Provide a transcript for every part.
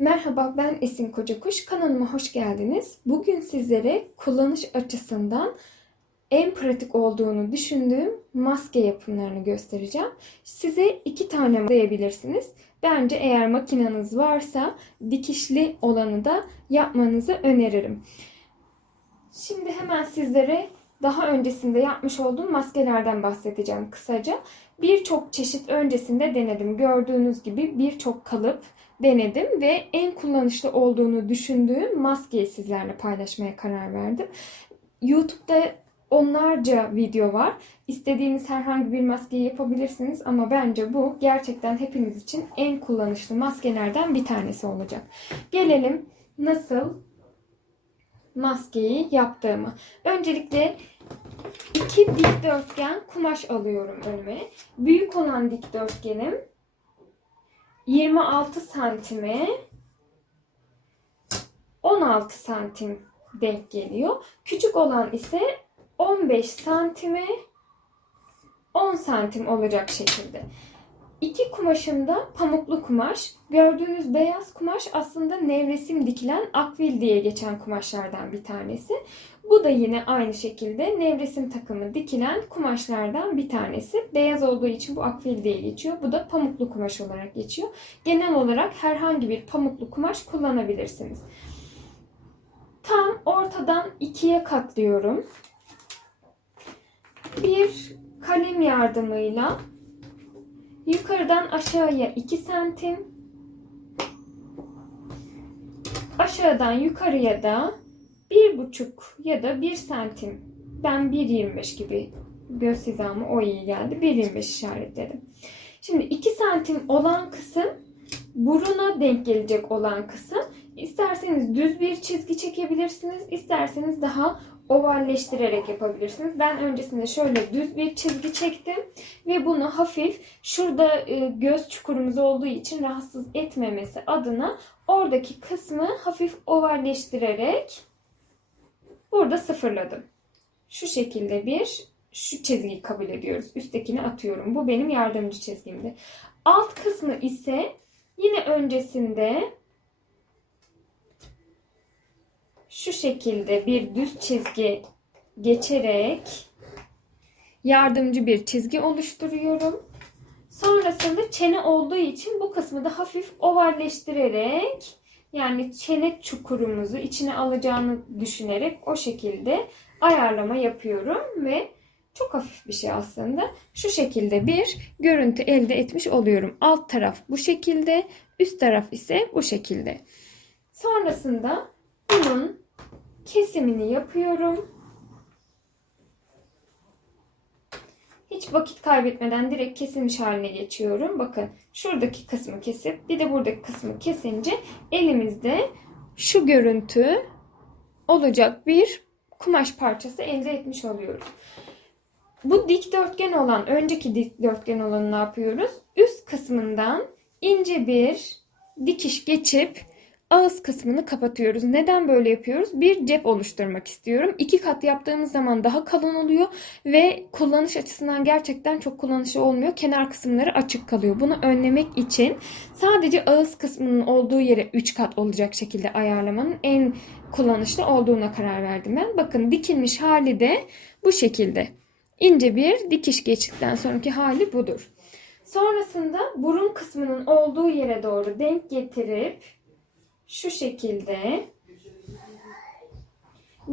Merhaba ben Esin Kocakuş. Kanalıma hoş geldiniz. Bugün sizlere kullanış açısından en pratik olduğunu düşündüğüm maske yapımlarını göstereceğim. Size iki tane dayabilirsiniz. Bence eğer makineniz varsa dikişli olanı da yapmanızı öneririm. Şimdi hemen sizlere daha öncesinde yapmış olduğum maskelerden bahsedeceğim kısaca. Birçok çeşit öncesinde denedim. Gördüğünüz gibi birçok kalıp denedim ve en kullanışlı olduğunu düşündüğüm maskeyi sizlerle paylaşmaya karar verdim. YouTube'da onlarca video var. İstediğiniz herhangi bir maskeyi yapabilirsiniz ama bence bu gerçekten hepiniz için en kullanışlı maskelerden bir tanesi olacak. Gelelim nasıl maskeyi yaptığımı. Öncelikle iki dikdörtgen kumaş alıyorum önüme. Büyük olan dikdörtgenim 26 santime 16 santim denk geliyor. Küçük olan ise 15 santime 10 santim olacak şekilde. İki kumaşım da pamuklu kumaş. Gördüğünüz beyaz kumaş aslında nevresim dikilen akvil diye geçen kumaşlardan bir tanesi. Bu da yine aynı şekilde nevresim takımı dikilen kumaşlardan bir tanesi. Beyaz olduğu için bu akvil diye geçiyor. Bu da pamuklu kumaş olarak geçiyor. Genel olarak herhangi bir pamuklu kumaş kullanabilirsiniz. Tam ortadan ikiye katlıyorum. Bir kalem yardımıyla yukarıdan aşağıya 2 santim aşağıdan yukarıya da bir buçuk ya da 1 santim ben 1.25 gibi göz hizamı o iyi geldi 1.25 işaretledim. Şimdi 2 santim olan kısım buruna denk gelecek olan kısım İsterseniz düz bir çizgi çekebilirsiniz. isterseniz daha ovalleştirerek yapabilirsiniz. Ben öncesinde şöyle düz bir çizgi çektim ve bunu hafif şurada e, göz çukurumuz olduğu için rahatsız etmemesi adına oradaki kısmı hafif ovalleştirerek burada sıfırladım. Şu şekilde bir şu çizgiyi kabul ediyoruz. Üsttekini atıyorum. Bu benim yardımcı çizgimdi. Alt kısmı ise yine öncesinde şu şekilde bir düz çizgi geçerek yardımcı bir çizgi oluşturuyorum. Sonrasında çene olduğu için bu kısmı da hafif ovalleştirerek yani çene çukurumuzu içine alacağını düşünerek o şekilde ayarlama yapıyorum ve çok hafif bir şey aslında. Şu şekilde bir görüntü elde etmiş oluyorum. Alt taraf bu şekilde, üst taraf ise bu şekilde. Sonrasında bunun kesimini yapıyorum. Hiç vakit kaybetmeden direkt kesilmiş haline geçiyorum. Bakın şuradaki kısmı kesip bir de buradaki kısmı kesince elimizde şu görüntü olacak bir kumaş parçası elde etmiş oluyoruz. Bu dikdörtgen olan, önceki dikdörtgen olanı ne yapıyoruz? Üst kısmından ince bir dikiş geçip ağız kısmını kapatıyoruz. Neden böyle yapıyoruz? Bir cep oluşturmak istiyorum. İki kat yaptığımız zaman daha kalın oluyor ve kullanış açısından gerçekten çok kullanışlı olmuyor. Kenar kısımları açık kalıyor. Bunu önlemek için sadece ağız kısmının olduğu yere 3 kat olacak şekilde ayarlamanın en kullanışlı olduğuna karar verdim ben. Bakın dikilmiş hali de bu şekilde. İnce bir dikiş geçtikten sonraki hali budur. Sonrasında burun kısmının olduğu yere doğru denk getirip şu şekilde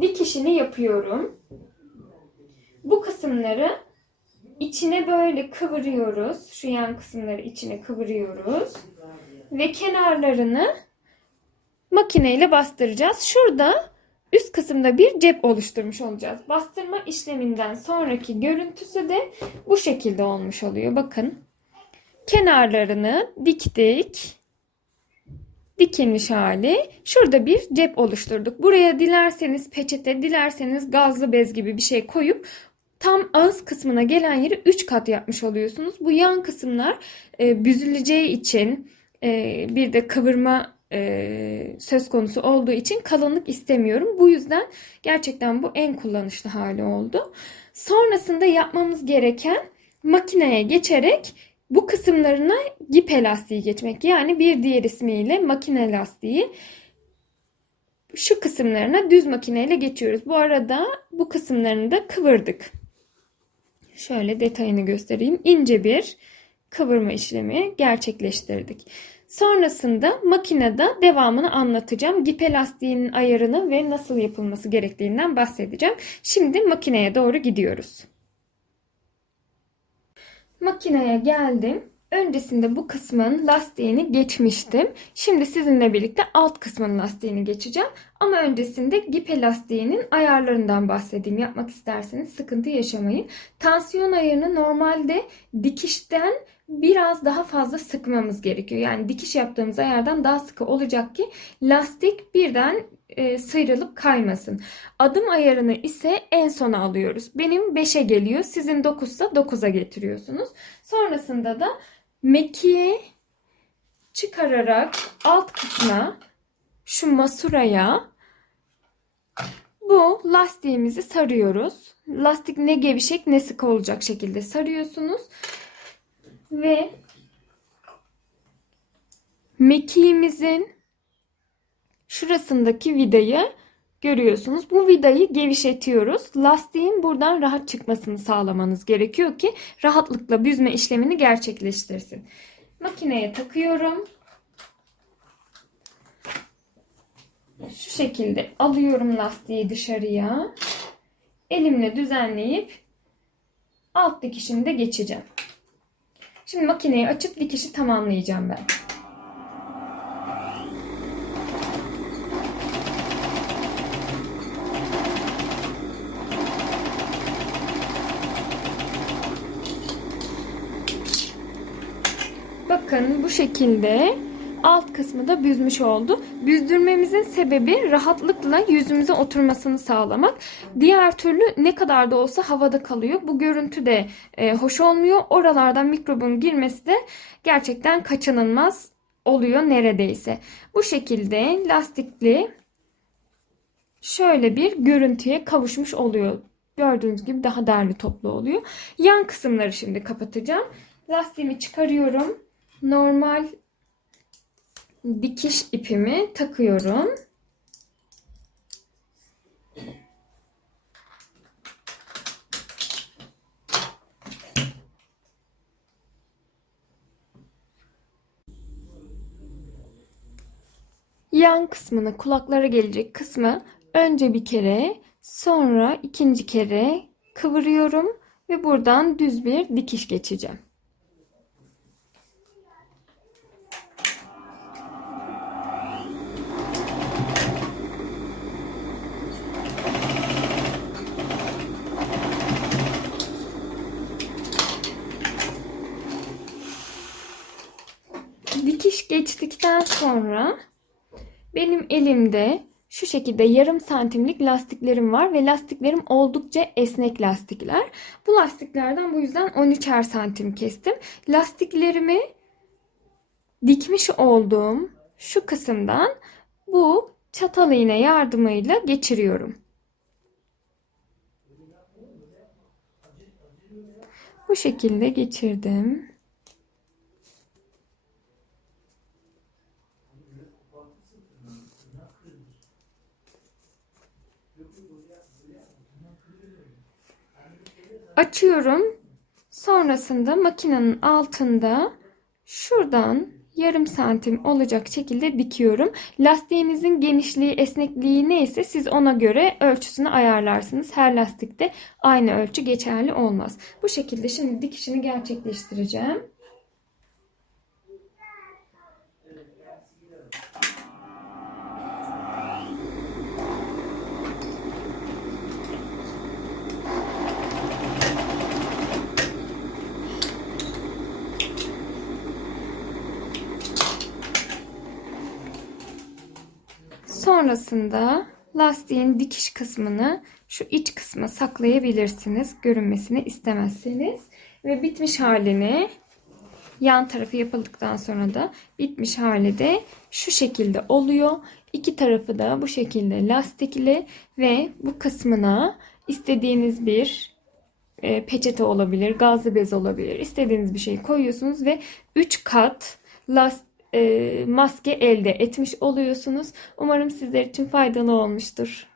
dikişini yapıyorum. Bu kısımları içine böyle kıvırıyoruz. Şu yan kısımları içine kıvırıyoruz. Ve kenarlarını makineyle bastıracağız. Şurada üst kısımda bir cep oluşturmuş olacağız. Bastırma işleminden sonraki görüntüsü de bu şekilde olmuş oluyor. Bakın. Kenarlarını diktik dikilmiş hali. Şurada bir cep oluşturduk. Buraya dilerseniz peçete, dilerseniz gazlı bez gibi bir şey koyup tam ağız kısmına gelen yeri 3 kat yapmış oluyorsunuz. Bu yan kısımlar e, büzüleceği için e, bir de kıvırma e, söz konusu olduğu için kalınlık istemiyorum. Bu yüzden gerçekten bu en kullanışlı hali oldu. Sonrasında yapmamız gereken makineye geçerek bu kısımlarına gip elastiği geçmek. Yani bir diğer ismiyle makine lastiği. Şu kısımlarına düz makineyle geçiyoruz. Bu arada bu kısımlarını da kıvırdık. Şöyle detayını göstereyim. İnce bir kıvırma işlemi gerçekleştirdik. Sonrasında makinede devamını anlatacağım. Dip elastiğinin ayarını ve nasıl yapılması gerektiğinden bahsedeceğim. Şimdi makineye doğru gidiyoruz. Makineye geldim. Öncesinde bu kısmın lastiğini geçmiştim. Şimdi sizinle birlikte alt kısmın lastiğini geçeceğim. Ama öncesinde gip elastiğinin ayarlarından bahsedeyim. Yapmak isterseniz sıkıntı yaşamayın. Tansiyon ayarını normalde dikişten biraz daha fazla sıkmamız gerekiyor. Yani dikiş yaptığımız ayardan daha sıkı olacak ki lastik birden e, sıyrılıp kaymasın. Adım ayarını ise en sona alıyoruz. Benim 5'e geliyor. Sizin 9 ise 9'a getiriyorsunuz. Sonrasında da mekiği çıkararak alt kısma şu masuraya bu lastiğimizi sarıyoruz. Lastik ne gevşek ne sık olacak şekilde sarıyorsunuz. Ve mekiğimizin şurasındaki vidayı görüyorsunuz. Bu vidayı gevşetiyoruz. Lastiğin buradan rahat çıkmasını sağlamanız gerekiyor ki rahatlıkla büzme işlemini gerçekleştirsin. Makineye takıyorum. Şu şekilde alıyorum lastiği dışarıya. Elimle düzenleyip alt dikişini de geçeceğim. Şimdi makineyi açıp dikişi tamamlayacağım ben. Bakın bu şekilde alt kısmı da büzmüş oldu. Büzdürmemizin sebebi rahatlıkla yüzümüze oturmasını sağlamak. Diğer türlü ne kadar da olsa havada kalıyor. Bu görüntü de e, hoş olmuyor. Oralardan mikrobun girmesi de gerçekten kaçınılmaz oluyor neredeyse. Bu şekilde lastikli şöyle bir görüntüye kavuşmuş oluyor. Gördüğünüz gibi daha derli toplu oluyor. Yan kısımları şimdi kapatacağım. Lastiğimi çıkarıyorum. Normal dikiş ipimi takıyorum. Yan kısmını kulaklara gelecek kısmı önce bir kere sonra ikinci kere kıvırıyorum ve buradan düz bir dikiş geçeceğim. Dikiş geçtikten sonra benim elimde şu şekilde yarım santimlik lastiklerim var ve lastiklerim oldukça esnek lastikler. Bu lastiklerden bu yüzden 13'er santim kestim. Lastiklerimi dikmiş olduğum şu kısımdan bu çatal iğne yardımıyla geçiriyorum. Bu şekilde geçirdim. Açıyorum. Sonrasında makinenin altında şuradan yarım santim olacak şekilde dikiyorum. Lastiğinizin genişliği, esnekliği neyse siz ona göre ölçüsünü ayarlarsınız. Her lastikte aynı ölçü geçerli olmaz. Bu şekilde şimdi dikişini gerçekleştireceğim. Sonrasında lastiğin dikiş kısmını şu iç kısma saklayabilirsiniz. Görünmesini istemezseniz. Ve bitmiş halini yan tarafı yapıldıktan sonra da bitmiş hali de şu şekilde oluyor. İki tarafı da bu şekilde lastikli ve bu kısmına istediğiniz bir e, peçete olabilir, gazlı bez olabilir. İstediğiniz bir şeyi koyuyorsunuz ve 3 kat las, e, maske elde etmiş oluyorsunuz. Umarım sizler için faydalı olmuştur.